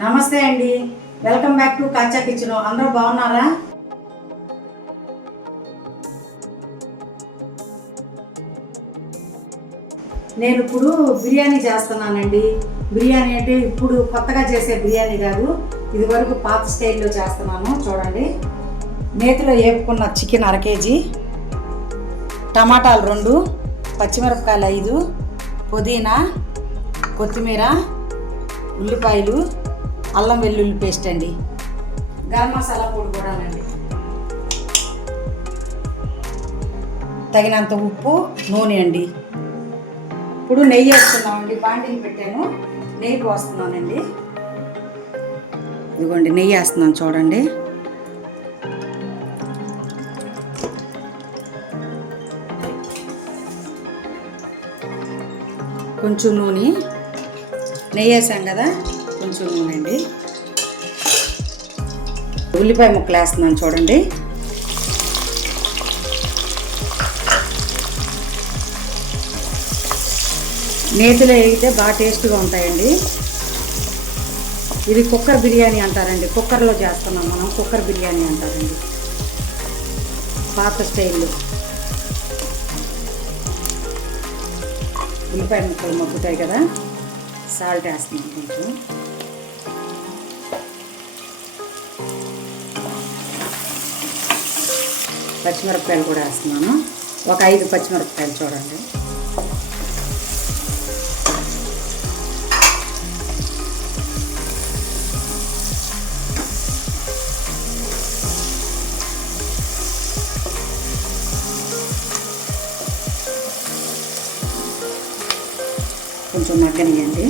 నమస్తే అండి, welcome back to కాచా kitchen. అందరూ బాగున్నారా? నేను ఇప్పుడు బిర్యానీ చేస్తున్నానండి. బిర్యానీ అంటే ఇప్పుడు కొత్తగా చేసే బిర్యానీ కాదు, ఇది వరకు పాత స్టైల్లో చేస్తున్నాను. చూడండి, నేతిలో వేపుకున్న చికెన్ 1/2 kg, టమాటాలు 2, పచ్చిమిరపకాయలు 5, పుదీనా, కొత్తిమీర, ఉల్లిపాయలు, అల్లం వెల్లుల్లి పేస్ట్ అండి, గరం మసాలా పొడి కూడానండి, తగినంత ఉప్పు, నూనె అండి. ఇప్పుడు నెయ్యి వేస్తున్నామండి. బాండిని పెట్టాను, నెయ్యి పోస్తున్నానండి. ఇదిగోండి నెయ్యి వేస్తున్నాను చూడండి. కొంచెం నూనె, నెయ్యి వేసాం కదా, కొంచెం నూనె అండి. ఉల్లిపాయ ముక్కలు వేస్తున్నాను చూడండి. నేతిలో వేగితే బాగా టేస్ట్గా ఉంటాయండి. ఇది కుక్కర్ బిర్యానీ అంటారండి, కుక్కర్లో చేస్తున్నాం మనం, కుక్కర్ బిర్యానీ అంటారండి పాత స్టైల్లో. ఉల్లిపాయ ముక్కలు మగ్గుతాయి కదా, సాల్ట్ వేస్తున్నాం కొంచెం. పచ్చిమిరపకాయలు కూడా వేస్తున్నాను, ఒక 5 పచ్చిమిరపకాయలు చూడండి. కొంచెం మగ్గనియండి.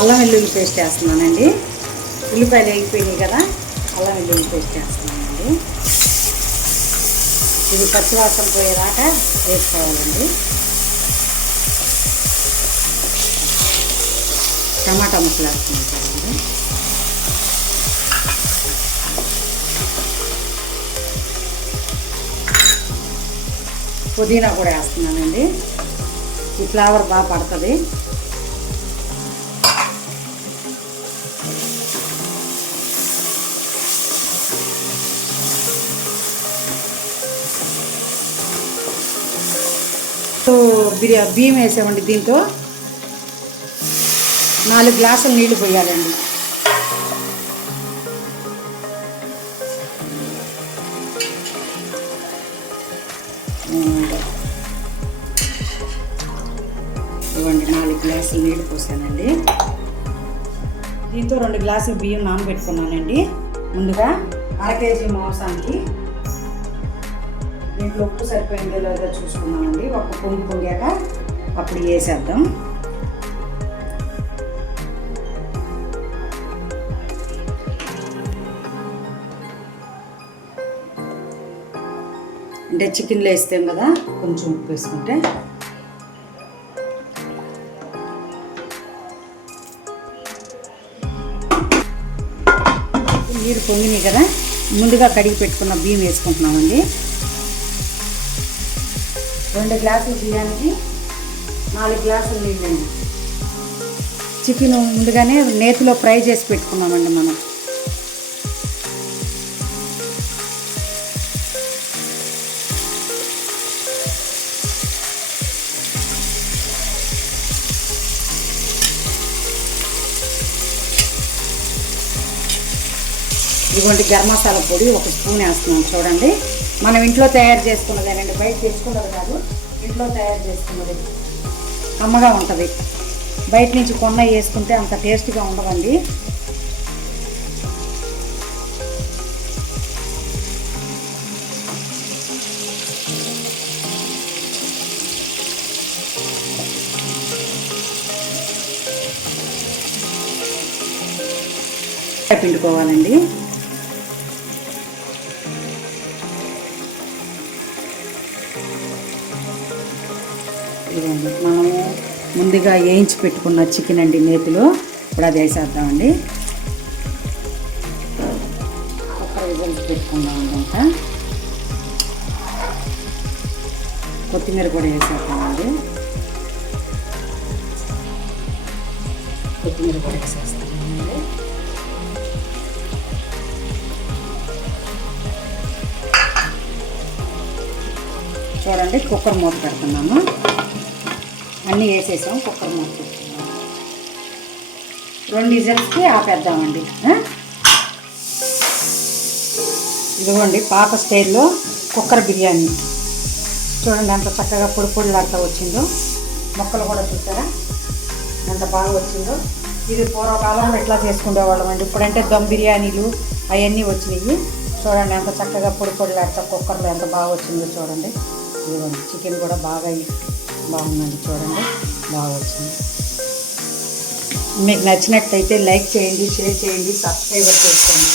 అల్లం వెల్లుల్లి పేస్ట్ వేస్తున్నానండి. ఉల్లిపాయలు వేగిపోయినాయి కదా, అల్లం వెల్లుల్లి పేస్ట్ వేస్తున్నానండి. ఇది పచ్చివాసన పోయేదాకా వేసుకోవాలండి. టమాటా ముక్కలు వేస్తున్నాను కదండి. పుదీనా కూడా వేస్తున్నానండి, ఈ ఫ్లేవర్ బాగా పడుతుంది. బియ్యం వేసామండి. దీంతో 4 గ్లాసులు నీళ్లు పోయాలండి. ఇవ్వండి, 4 గ్లాసులు నీళ్ళు పోసానండి. దీంతో 2 గ్లాసులు బియ్యం నానబెట్టుకున్నానండి. ముందుగా 1/2 kg మాంసానికి దీంట్లో ఉప్పు సరిపోయిందో లేదో చూసుకున్నామండి. ఒక పొంగి పొంగాక అప్పుడు వేసేద్దాం. అంటే చికెన్లో వేస్తాం కదా, కొంచెం ఉప్పు వేసుకుంటే. నీరు పొంగినాయి కదా, ముందుగా కడిగి పెట్టుకున్న బియ్యం వేసుకుంటున్నామండి. 2 గ్లాసుల బియ్యానికి 4 గ్లాసులు నీళ్ళండి. చికెన్ ముందుగానే నేతిలో ఫ్రై చేసి పెట్టుకున్నామండి మనం. ఇదిగోండి గరం మసాలా పొడి 1 స్పూన్ వేస్తున్నాను చూడండి. మనం ఇంట్లో తయారు చేసుకున్నదేనండి, బయట తెచ్చుకున్నది కాదు, ఇంట్లో తయారు చేసుకున్నది. కమ్మగా ఉంటుంది. బయట నుంచి కొన్న వేసుకుంటే అంత టేస్ట్గా ఉండదండి. పిండుకోవాలండి. ఇవ్వండి, మనము ముందుగా వేయించి పెట్టుకున్న చికెన్ అండి నేతిలో. ఇప్పుడు అది వేసేద్దామండి. ఒక విజిల్స్ పెట్టుకుందాం అంతా. కొత్తిమీర కూడా వేసేద్దామండి. కొత్తిమీర కూడా వేసేస్తానండి. చూడండి కుక్కర్ మూత పెడుతున్నాము. అన్నీ వేసేసాం. కుక్కర్ మూత పెడుతున్నాము. 2 విజిల్స్కి ఆపేద్దామండి. ఇదిగోండి పాత స్టైల్లో కుక్కర్ బిర్యానీ. చూడండి ఎంత చక్కగా పొడి పొడిలాడుతూ వచ్చిందో. మొక్కలు కూడా చూసారా ఎంత బాగా వచ్చిందో. ఇది పూర్వకాలంలో ఎట్లా చేసుకునేవాళ్ళం అండి. ఇప్పుడంటే దమ్ బిర్యానీలు అవన్నీ వచ్చినాయి. చూడండి ఎంత చక్కగా పొడి పొడిలాడుతూ కుక్కర్లో ఎంత బాగా వచ్చిందో చూడండి. ఇదిగోండి చికెన్ కూడా బాగుందండి. చూడండి బాగా వచ్చింది. మీకు నచ్చినట్లయితే లైక్ చేయండి, షేర్ చేయండి, సబ్స్క్రైబర్ చేసుకోండి.